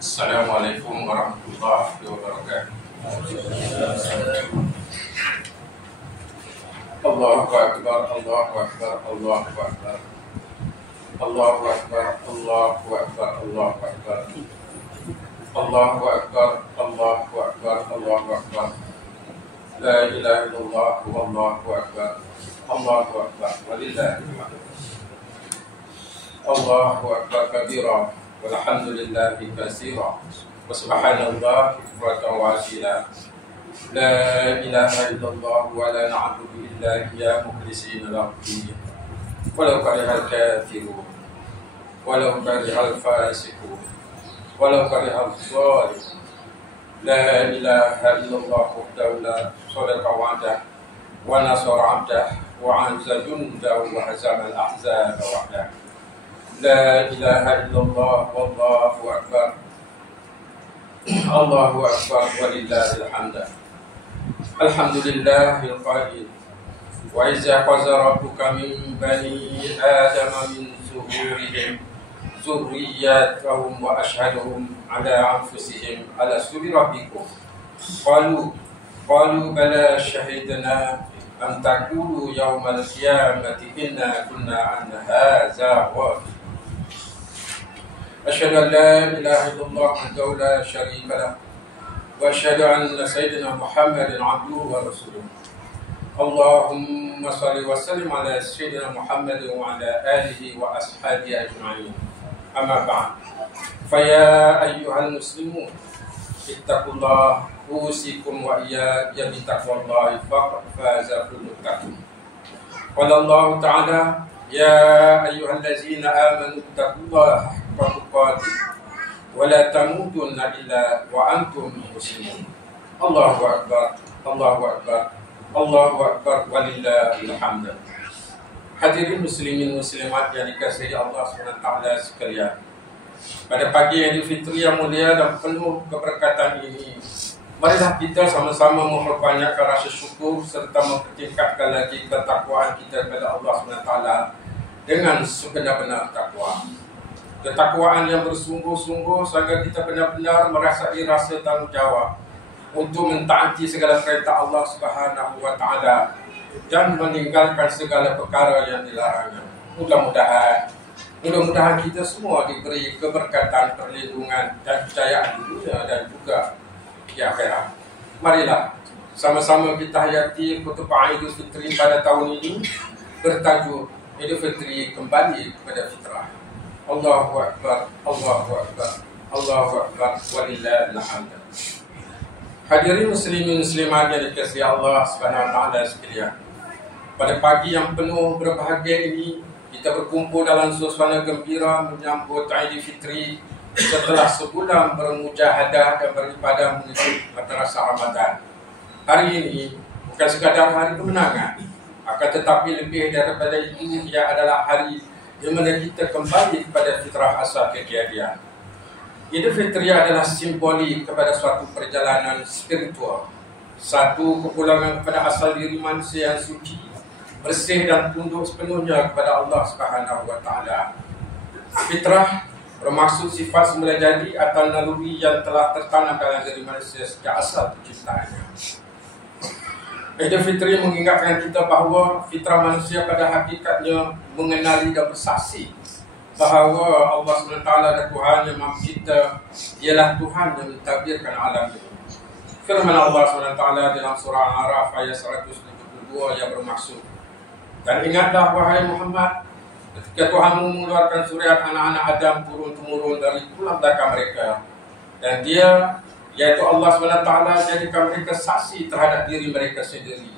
Assalamualaikum warahmatullahi wabarakatuh. Allahu akbar, Allahu akbar, Allahu akbar. Allahu akbar, Allahu akbar, Allahu akbar. Allahu akbar, Allahu akbar, Allahu akbar. La ilaha illallah, wallahu akbar. Allahu akbar, walillahil hamd. Allahu akbar kabira. Walhamdulillahi katsira wa subhanallah bukratan wa asila. La ilaha illallah wa la na'budu illa iyyahu mukhlishina lahu din. Walau karihal kafirun, walau karihal fasiqun, walau karihal zalimun. La ilaha illallah wahdahu la sharika lahu wa nasara 'abdahu wa 'azza jundahu wa hazama al-ahzaba wahdahu. La ilaha illallah wallahu akbar. Allahu akbar walillahil hamd. Alhamdulillahil qail. Wa iza qaza rabbuka min bani adama min zuhurihim zurriyyatahum wa ashhaduhum ala anfusihim alastu bi rabbikum qalu bala shahidna an taqulu yawmal qiyamati inna kunna an hadza ghafilin. أشهد أن لا إله إلا الله وحده لا شريك له وأشهد أن سيدنا محمد عبده ورسوله. اللهم صل وسلم على سيدنا محمد وعلى آله وأصحابه أجمعين. أما بعد فيا أيها المسلمون اتقوا الله أوصيكم وإياي بتقوى الله فقد فاز كل متقين. قال الله تعالى يا أيها الذين آمنوا اتقوا الله حق تقاته ولا تموتن إلا وأنتم مسلمون. الله أكبر, الله أكبر, الله أكبر walillahil hamd. Hadirin muslimin muslimat yang dikasihi Allah SWT sekalian, pada pagi Idul Fitri yang mulia dan penuh keberkatan ini, marilah kita sama-sama memperbanyakkan rasa syukur serta mempertingkatkan lagi ketakwaan kita kepada Allah SWT dengan sebenar-benar takwa. Ketakwaan yang bersungguh-sungguh sehingga kita benar-benar merasai rasa tanggungjawab untuk mentaati segala perintah Allah Subhanahu wa taala dan meninggalkan segala perkara yang dilarangnya. Mudah-mudahan kita semua diberi keberkatan, perlindungan dan kejayaan di dunia dan juga di akhirat. Marilah sama-sama kita hayati khutbah Idul Fitri pada tahun ini bertajuk Idul Fitri kembali kepada fitrah. Allahu akbar, Allahu akbar, Allahu akbar walillahil hamd. Hadirin muslimin muslimat yang dikasihi Allah Subhanahu wa taala sekalian, pada pagi yang penuh berbahagia ini kita berkumpul dalam suasana gembira menyambut Idul Fitri setelah sebulan bermujahadah dan beribadah menuju madrasah Ramadan. Hari ini bukan sekadar hari kemenangan, akan tetapi lebih daripada itu, ia adalah hari di mana kita kembali kepada fitrah asal kejadian. Idul Fitri adalah simbolik kepada suatu perjalanan spiritual, satu kepulangan kepada asal diri manusia yang suci, bersih dan tunduk sepenuhnya kepada Allah Subhanahu wa taala. Fitrah bermaksud sifat semula jadi atau naluri yang telah tertanam dalam diri manusia sejak asal penciptaannya. Idul Fitri mengingatkan kita bahawa fitrah manusia pada hakikatnya mengenali dan bersaksi bahawa Allah SWT dan Tuhan yang mencipta ialah Tuhan yang mentadbirkan alam ini. Firman Allah SWT dalam surah Al-A'raf ayat 172 yang bermaksud, dan ingatlah wahai Muhammad, ketika Tuhan mengeluarkan suriat anak-anak Adam turun-temurun dari tulang belakang mereka, dan dia, yaitu Allah SWT, jadikan mereka saksi terhadap diri mereka sendiri,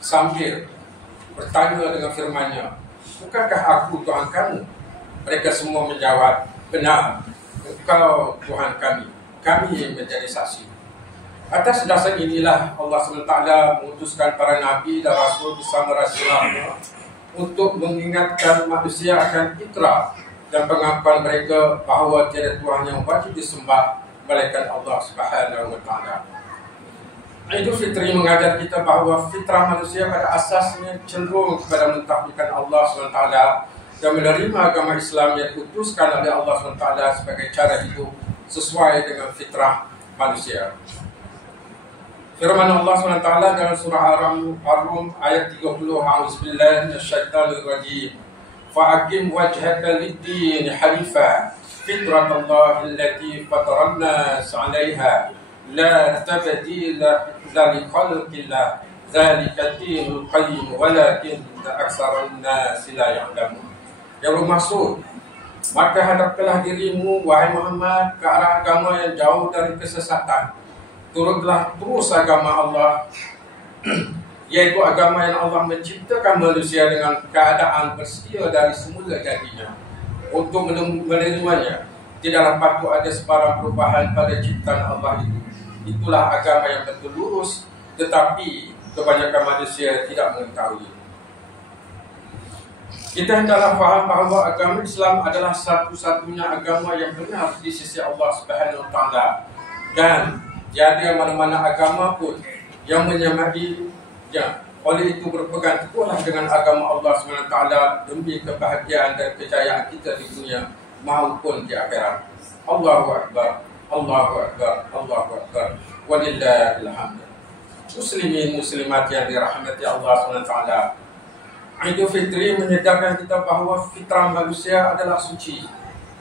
sambil bertanya dengan firman-Nya, bukankah aku Tuhan kamu? Mereka semua menjawab, benar, Engkau Tuhan kami, kami menjadi saksi. Atas dasar inilah Allah SWT mengutuskan para Nabi dan Rasul bersama Rasulullah untuk mengingatkan manusia akan fitrah dan pengakuan mereka bahawa tiada Tuhan yang wajib disembah melainkan Allah Subhanahu wa Ta'ala. Idul Fitri mengajar kita bahawa fitrah manusia pada asasnya cenderung kepada mentauhidkan Allah SWT dan menerima agama Islam yang diutuskan oleh Allah SWT sebagai cara hidup sesuai dengan fitrah manusia. Firman Allah SWT dalam surah Ar-Rum ayat 30, A'udzubillahi minasyaitonirrajim. Fa'aqim wajhaka lid-din hanifan fitratallahi allati fatara an-nas 'alaiha la tabdila liqalqillah dzalika ad-dinul qayyim walakin aktsaran nas la ya'lamun. Yang bermaksud, maka hadapkanlah dirimu wahai Muhammad ke arah agama yang jauh dari kesesatan. Turutlah terus agama Allah yaitu agama yang Allah menciptakan manusia dengan keadaan bersedia dari semula jadinya. Untuk menerimanya, tidaklah patut ada sebarang perubahan pada ciptaan Allah itu. Itulah agama yang betul lurus, tetapi kebanyakan manusia tidak mengetahui. Kita hendaklah faham bahawa agama Islam adalah satu-satunya agama yang benar di sisi Allah Subhanahu wa Ta'ala, dan tiada mana-mana agama pun yang menyamainya. Oleh itu berpegang teguhlah dengan agama Allah SWT demi kebahagiaan dan kejayaan kita di dunia maupun di akhirat. Allahu Akbar, Allahu Akbar, Allahu Akbar. Walillahil hamd. Muslimin muslimat yang dirahmati Allah SWT, Idul Fitri menyedarkan kita bahawa fitrah manusia adalah suci.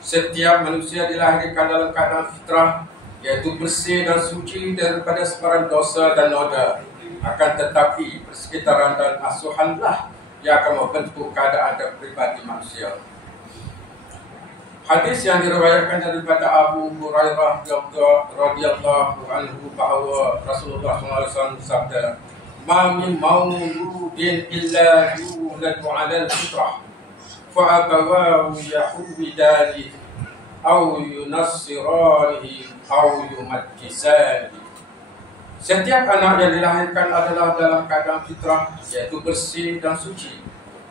Setiap manusia dilahirkan dalam keadaan fitrah, yaitu bersih dan suci daripada sebarang dosa dan noda. Akan tetapi persekitaran dan asuhanlah yang akan membentuk keadaan dan pribadi manusia. Hadis yang diriwayatkan daripada Abu Hurairah radhiyallahu anhu bahawa Rasulullah SAW bersabda, "Ma min mauludin illa yuladu 'ala al-fitrah, fa abawahu yahudanihi aw yunassiranihi aw yumajjisanihi." Setiap anak yang dilahirkan adalah dalam keadaan fitrah, yaitu bersih dan suci.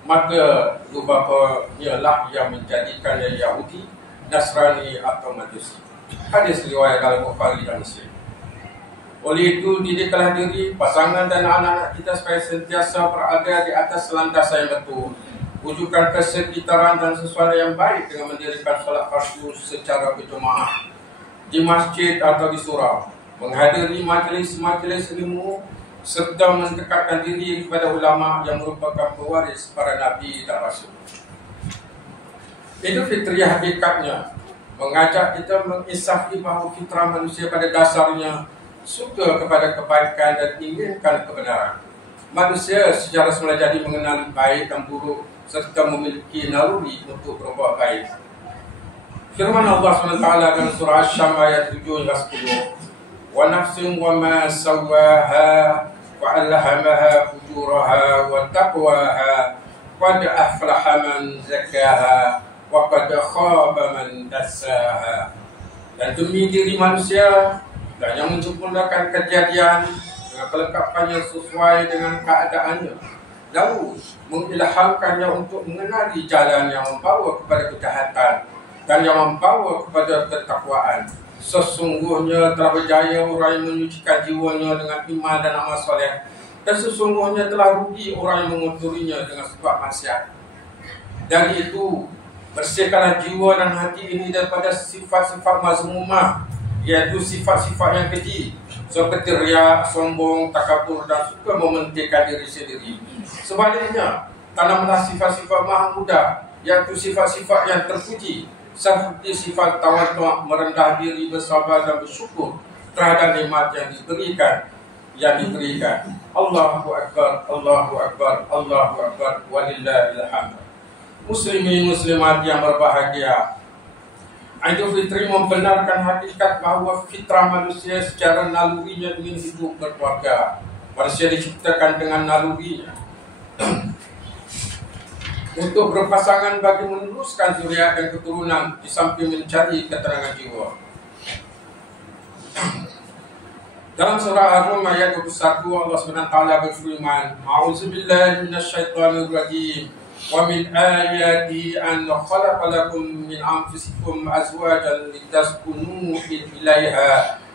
Maka ibu bapanya lah yang menjadikannya Yahudi, Nasrani atau Majusi. Hadis riwayat Al-Bukhari dan Muslim. Oleh itu, didiklah diri, pasangan dan anak-anak kita supaya sentiasa berada di atas landasan yang betul. Wujudkan kesekitaran dan sesuatu yang baik dengan mendirikan solat fardu secara berjemaah di masjid atau di surau, menghadiri majlis-majlis ilmu, serta mendekatkan diri kepada ulama yang merupakan pewaris para nabi dan rasul. Idul Fitri hakikatnya mengajak kita mengisafi bahawa fitrah manusia pada dasarnya suka kepada kebaikan dan inginkan kebenaran. Manusia secara semula jadi mengenali baik dan buruk serta memiliki naluri untuk berbuat baik. Firman Allah SWT dalam surah Asy-Syams ayat 7 hingga 10, "Wa nafsin wa ma sawwaha wa alhamaha fujuraha wa taqwaha qad aflaha man zakkaha wa qad khaba man dassaha." Dan demi diri manusia dan yang menyempurnakan kejadian dengan kelengkapannya sesuai dengan keadaannya, lalu mengilhamkannya untuk mengenali jalan yang membawa kepada kejahatan dan yang membawa kepada ketakwaan. Sesungguhnya telah berjaya orang yang menyucikan jiwanya dengan iman dan amal soleh, dan sesungguhnya telah rugi orang yang mengotorinya dengan sebab maksiat. Dari itu, bersihkanlah jiwa dan hati ini daripada sifat-sifat mazmumah, iaitu sifat-sifat yang keji, seperti riya, sombong, takabur dan suka mementingkan diri sendiri. Sebaliknya, tanamlah sifat-sifat mahmudah, iaitu sifat-sifat yang terpuji, seperti sifat tawadhu', merendah diri, bersabar dan bersyukur terhadap nikmat yang diberikan. Allahu Akbar, Allahu Akbar, Allahu Akbar, walillahil hamd. Muslimin muslimat yang berbahagia, Idul Fitri membenarkan hakikat bahawa fitrah manusia secara nalurinya ingin hidup berkeluarga. Manusia diciptakan dengan nalurinya untuk berpasangan bagi meneruskan zuriat dan keturunan, di samping mencari keterangan jiwa. Dalam surah Ar-Rum ayat 21, Allah SWT berfirman, "A'udzubillahi minasyaitonirrajim. ومن آياته أن خلق لكم من أنفسكم أزواجا لتسكنوا إليها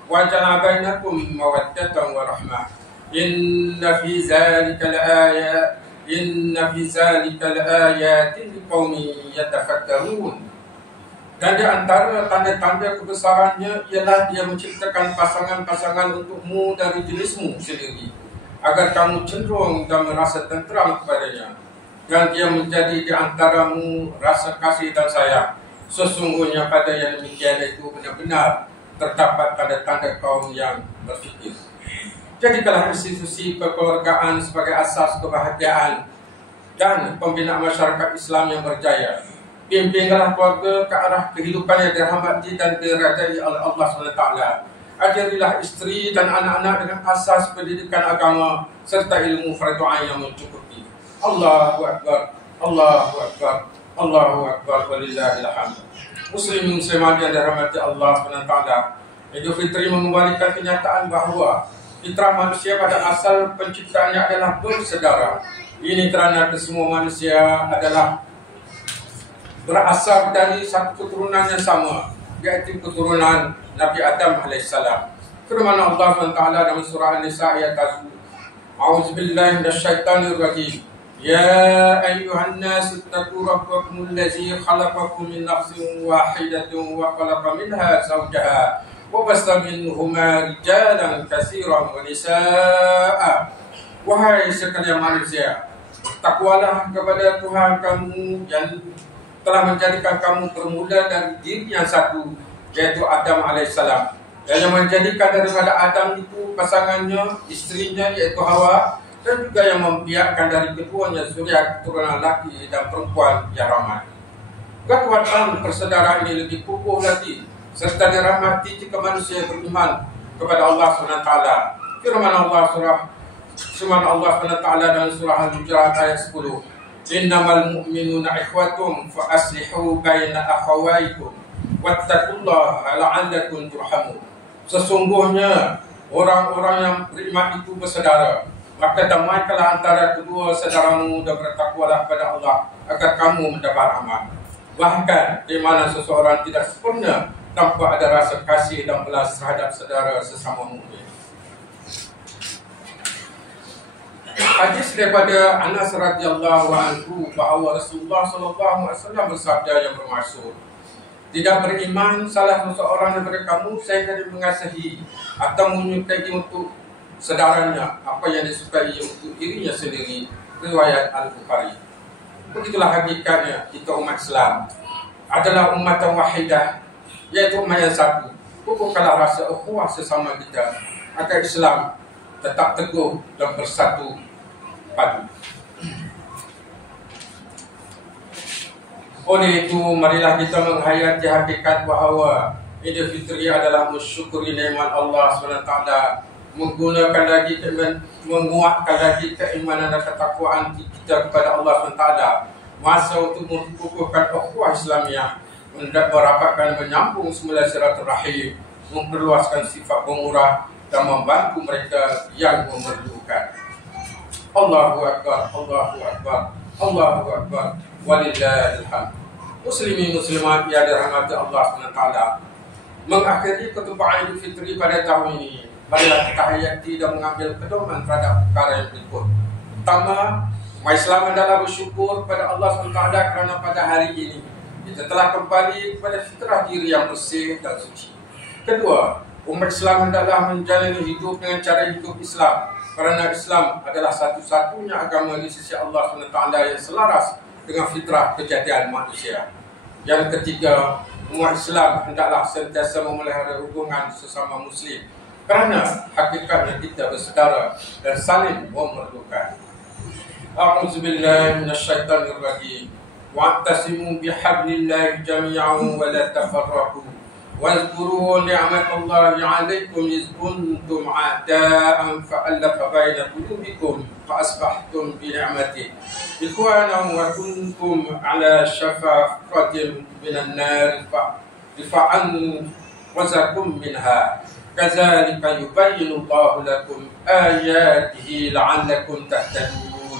وجعل بينكم مودة ورحمة إن في ذلك لآيات لقوم يتفكرون. Dan di antara tanda-tanda kebesarannya ialah dia menciptakan pasangan-pasangan untukmu dari jenismu sendiri, agar kamu cenderung dan merasa tenteram kepadanya. Dan dia menjadi di antaramu rasa kasih dan sayang. Sesungguhnya pada yang demikian itu benar-benar terdapat tanda-tanda kaum yang berfikir. Jadikanlah institusi kekeluargaan sebagai asas kebahagiaan dan pembinaan masyarakat Islam yang berjaya. Bimbinglah keluarga ke arah kehidupan yang dirahmati dan dirajai oleh Allah SWT. Ajarilah isteri dan anak-anak dengan asas pendidikan agama serta ilmu fardu ain yang mencukupi. Allahu Akbar, Allahu Akbar, Allahu Akbar, walillahil hamd. Muslimin muslimat yang dirahmati Allah SWT, Idul Fitri mengembalikan kenyataan bahawa fitrah manusia pada asal penciptaannya adalah bersaudara. Ini kerana kesemua manusia adalah berasal dari satu keturunan yang sama, iaitu keturunan Nabi Adam AS. Firman Allah SWT dalam surah An-Nisa ayat 1, A'udzubillahi minasyaitanirrajim. Ya ayyuhan nas ittaqu rabbakum allazi khalaqakum min nafsin wahidatin wa khalaqa minha zawjaha wa basta minhuma rijalan katsiran wa nisaa. Wahai sekalian manusia, bertakwalah kepada Tuhan kamu yang telah menjadikan kamu bermula dari diri yang satu, yaitu Adam AS, dan yang menjadikan daripada Adam itu pasangannya, isterinya iaitu Hawa, dan juga yang membiarkan dari keduanya zuriat keturunan laki dan perempuan yang ramai. Kekuatan persaudaraan ini lebih kukuh lagi serta dirahmati jika manusia beriman kepada Allah SWT. Firman Allah SWT dalam surah Al-Hujurat ayat 10, Innamal mu'minuna ikhwatum fa aslihu baina akhawaikum wattaqullaha la'allakum turhamun. Sesungguhnya orang-orang yang beriman itu bersaudara, maka damaikanlah antara kedua saudaramu dan bertakwalah kepada Allah agar kamu mendapat rahmat. Bahkan di mana seseorang tidak sempurna tanpa ada rasa kasih dan belas terhadap saudara sesama mukmin. Hadis daripada Anas radhiyallahu anhu bahawa Rasulullah SAW bersabda yang bermaksud, tidak beriman salah seseorang daripada kamu sehingga dia mengasihi atau menyukai untuk saudaranya apa yang disukai untuk dirinya sendiri. Riwayat Al-Bukhari. Begitulah hakikatnya kita umat Islam adalah umat yang wahidah, yaitu umat yang satu. Kukuhkanlah rasa ukhuwah sesama kita agar Islam tetap teguh dan bersatu padu. Oleh itu, marilah kita menghayati hakikat bahawa Idul Fitri adalah mensyukuri nikmat Allah SWT, menguatkan lagi keimanan dan ketakwaan kita kepada Allah SWT, masa untuk mengukuhkan ukhuwah Islamiyah, merapatkan menyambung semula silaturahim, memperluaskan sifat pemurah dan membantu mereka yang memerlukan. Allahu Akbar, Allahu Akbar, Allahu Akbar, walillahil hamd. Muslimin muslimat yang dirahmati Allah SWT, mengakhiri khutbah Idul Fitri pada tahun ini, marilah kita hayati dan mengambil pedoman terhadap perkara yang berikut. Pertama, umat Islam adalah bersyukur pada Allah SWT kerana pada hari ini kita telah kembali kepada fitrah diri yang bersih dan suci. Kedua, umat Islam adalah menjalani hidup dengan cara hidup Islam, kerana Islam adalah satu-satunya agama di sisi Allah SWT yang selaras dengan fitrah kejadian manusia. Yang ketiga, umat Islam hendaklah sentiasa memelihara hubungan sesama Muslim, kerana hakikatnya kita bersaudara dan saling memerlukan. A'udzubillahi minasyaitanirrajim. Wa'tasimu bihablillahi jami'an wa la tafarraqu. واذكروا نعمة الله عليكم إذ كنتم أعداء فألف بين قلوبكم فأصبحتم بنعمته إخوانا وكنتم على شفا حفرة من النار فأنقذكم منها كذلك يبين الله لكم آياته لعلكم تهتدون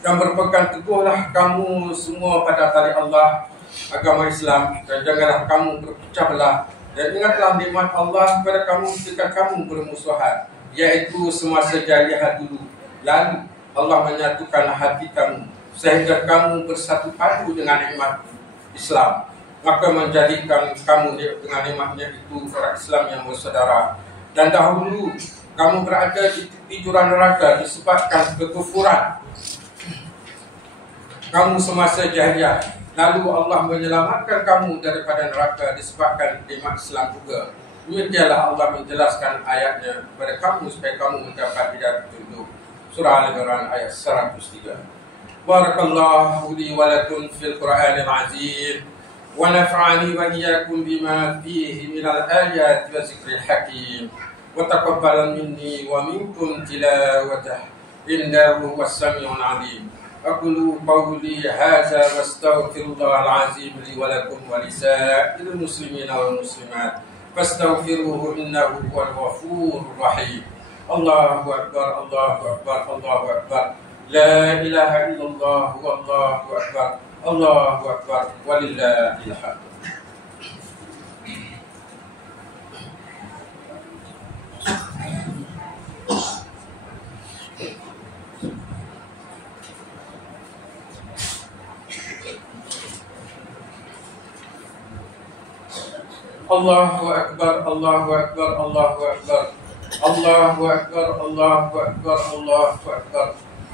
dan berpegang teguhlah kamu semua pada tali Allah, agama Islam, dan janganlah kamu berpecah belah. Dan ingatlah nikmat Allah kepada kamu ketika kamu bermusuhan, yaitu semasa jahiliyah dulu. Lalu Allah menyatukan hati kamu sehingga kamu bersatu padu dengan nikmat Islam, maka menjadikan kamu dengan nikmatnya itu orang Islam yang bersaudara. Dan dahulu kamu berada di tepi jurang neraka disebabkan kekufuran kamu semasa jahiliyah. Lalu Allah menyelamatkan kamu daripada neraka disebabkan nikmat Islam juga. Demikianlah Allah menjelaskan ayatnya kepada kamu supaya kamu mendapat hidayah petunjuk. Surah Al-Imran ayat 103. Barakallahu li wa lakum fil Qur'anil azim wa nafa'ani wa iyyakum bima fihi minal ayati wa zikril hakim wa taqabbal minni wa minkum tilawatah innahu huwas samiul alim. أقول قولي هذا واستغفر الله العظيم لي ولكم ولسائر المسلمين والمسلمات فاستغفروه إنه هو الغفور الرحيم. الله أكبر الله أكبر الله أكبر لا إله إلا الله والله أكبر الله أكبر ولله الحمد. Allahu Akbar, Allahu Akbar, Allahu Akbar, Allahu Akbar, Allahu Akbar, Allahu Akbar,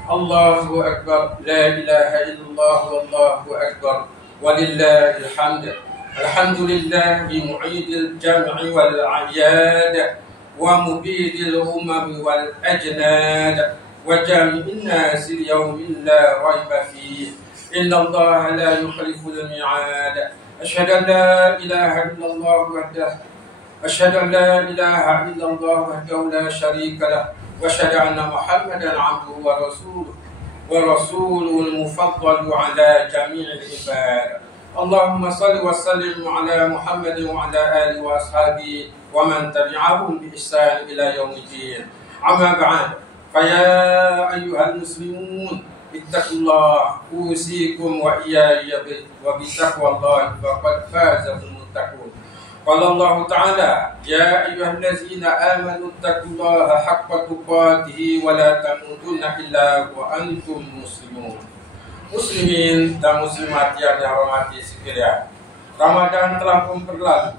Allahu Akbar, la ilaha illallah, Wallahu Akbar, walillahil hamd. Alhamdulillahi mu'idil jam'i wal a'yad wa mubidil umam wal ajnad wa jami'in nasi yawmin la rayba fihi inna Allah la yukhliful mi'ad. أشهد أن لا إله إلا الله وحده أشهد أن لا إله إلا الله وحده لا شريك له وأشهد أن محمدا عبده ورسوله المفضل على جميع العباد. اللهم صل وسلم على محمد وعلى آله وأصحابه ومن تبعهم بإحسان إلى يوم الدين. أما بعد فيا أيها المسلمون اتقوا الله أوصيكم وإياي وبتقوى الله فقد فاز المتقون. قال الله تعالى يا أيها الذين آمنوا اتقوا الله حق تقاته ولا تموتن إلا وأنتم مسلمون. Muslimin dan muslimat yang dihormati sekalian, Ramadan telah pun berlalu,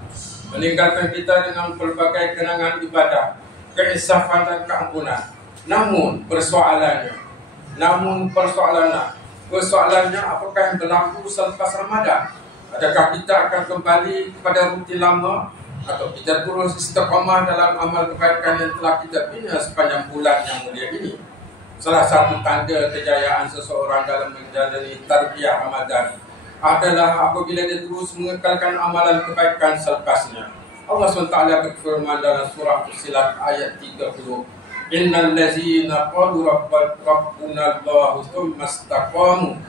meninggalkan kita dengan pelbagai kenangan ibadah, keinsafan dan keampunan. Namun persoalannya apakah yang berlaku selepas Ramadan? Adakah kita akan kembali kepada rutin lama atau kita terus istiqamah dalam amal kebaikan yang telah kita bina sepanjang bulan yang mulia ini? Salah satu tanda kejayaan seseorang dalam menjalani tarbiyah Ramadan adalah apabila dia terus mengekalkan amalan kebaikan selepasnya. Allah SWT berfirman dalam surah Fussilat ayat 30. Innal ladzina qalu rabbuna Allah tsumma istaqamu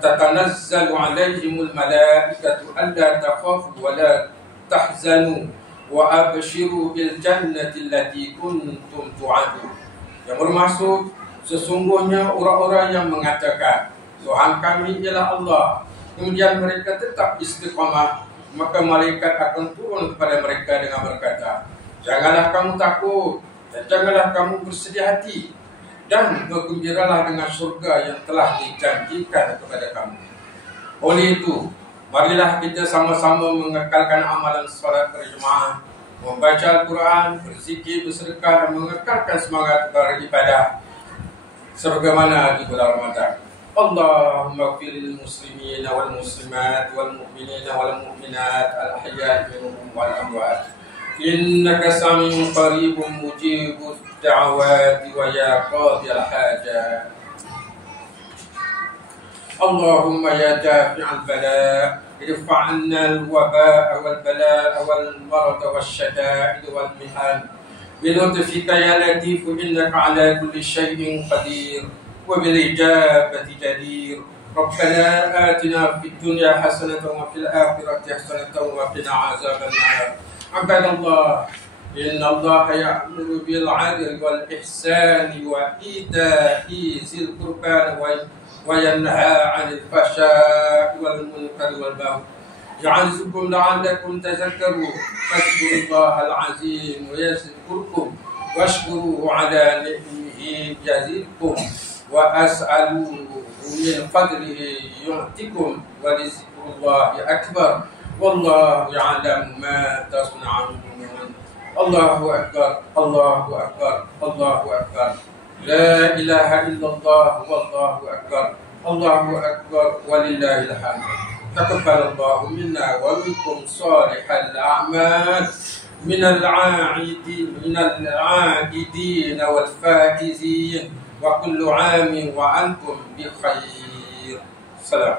tatanazzalu 'alaihimul malaikatu alla takhafu wa la tahzanu wa abshiru bil jannati allati kuntum tu'adun. Yang bermaksud sesungguhnya orang-orang yang mengatakan Tuhan kami ialah Allah, kemudian mereka tetap istiqamah, maka malaikat akan turun kepada mereka dengan berkata, janganlah kamu takut dan janganlah kamu bersedih hati, dan bergembiralah dengan surga yang telah dijanjikan kepada kamu. Oleh itu, marilah kita sama-sama mengekalkan amalan salat berjemaah, membaca Al-Quran, berzikir, bersedekah dan mengekalkan semangat beribadah sebagaimana di bulan Ramadan. Allahumma ighfir lil muslimin wal muslimat wal mu'minin wal mu'minat al ahya'i minhum wal amwat. Innaka sami'un qaribun mujibud da'awati wa ya qadiyal hajat. Allahumma ya dafi'al bala' irfa' 'anna al-waba'a wal bala'a wal marada wasyada'id wal mihan bi lutfika ya latif innaka 'ala kulli syai'in qadir wa bil ijabati jadir. Rabbana atina fid dunya hasanatan wa fil akhirati hasanatan wa qina 'adzaban nar. Abadallah إن الله يأمر بالعدل والإحسان وإيتاء ذي القربى وينهى عن الفحشاء والمنكر والبغي يعظكم لعلكم تذكرون فاذكروا الله العظيم ويذكركم واشكروه على نعمه يزدكم واسألوه من فضله يعطكم ولذكر الله أكبر والله يعلم ما تصنعون الله أكبر الله أكبر الله أكبر لا إله إلا الله والله أكبر الله أكبر ولله الحمد تقبل الله منا ومنكم صالح الأعمال من العائدين والفائزين وكل عام وأنتم بخير. سلام.